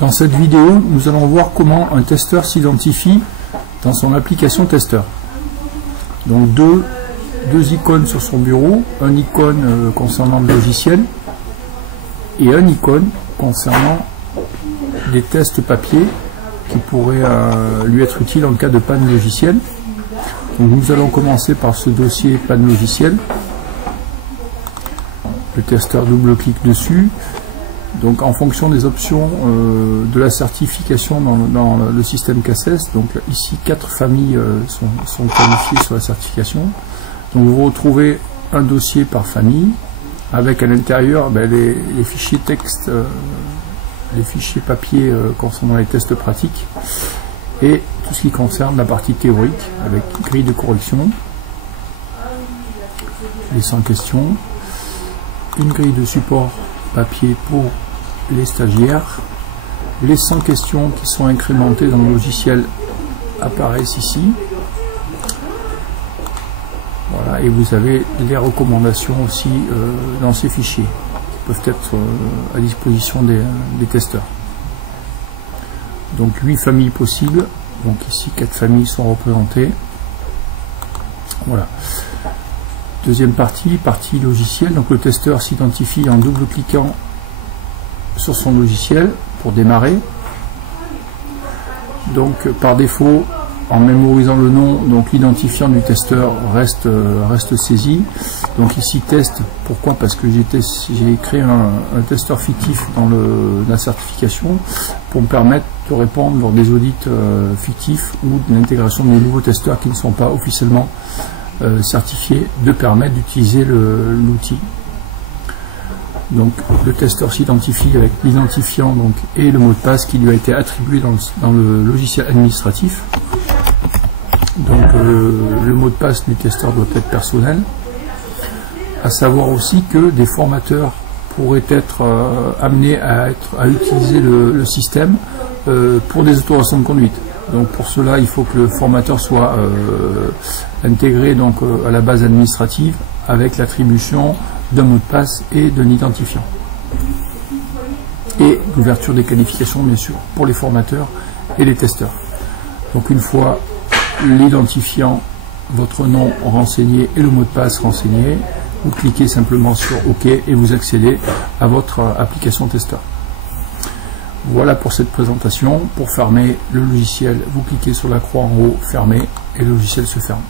Dans cette vidéo, nous allons voir comment un testeur s'identifie dans son application testeur. Donc deux icônes sur son bureau, un icône concernant le logiciel et un icône concernant des tests papier qui pourraient lui être utiles en cas de panne logicielle. Donc nous allons commencer par ce dossier panne logicielle. Le testeur double-clique dessus. Donc en fonction des options de la certification dans le système CACES, donc ici 4 familles sont qualifiées sur la certification. Donc vous retrouvez un dossier par famille avec à l'intérieur les fichiers texte, les fichiers papier concernant les tests pratiques et tout ce qui concerne la partie théorique avec grille de correction, les 100 questions, une grille de support papier pour les stagiaires, les 100 questions qui sont incrémentées dans le logiciel apparaissent ici. Voilà, et vous avez les recommandations aussi dans ces fichiers qui peuvent être à disposition des testeurs. Donc 8 familles possibles, donc ici 4 familles sont représentées. Voilà. Deuxième partie logiciel, donc le testeur s'identifie en double-cliquant sur son logiciel pour démarrer. Donc par défaut, en mémorisant le nom, donc l'identifiant du testeur reste saisi. Donc ici test, pourquoi? Parce que j'ai créé un testeur fictif dans la certification pour me permettre de répondre lors des audits fictifs ou de l'intégration de nouveaux testeurs qui ne sont pas officiellement certifié, de permettre d'utiliser l'outil. Donc le testeur s'identifie avec l'identifiant et le mot de passe qui lui a été attribué dans le logiciel administratif. Donc le mot de passe du testeur doit être personnel. À savoir aussi que des formateurs pourraient être amenés à utiliser le système pour des autorisations de conduite. Donc pour cela, il faut que le formateur soit intégré à la base administrative avec l'attribution d'un mot de passe et d'un identifiant. Et l'ouverture des qualifications, bien sûr, pour les formateurs et les testeurs. Donc une fois l'identifiant, votre nom renseigné et le mot de passe renseigné, vous cliquez simplement sur OK et vous accédez à votre application testeur. Voilà pour cette présentation. Pour fermer le logiciel, vous cliquez sur la croix en haut, fermer, et le logiciel se ferme.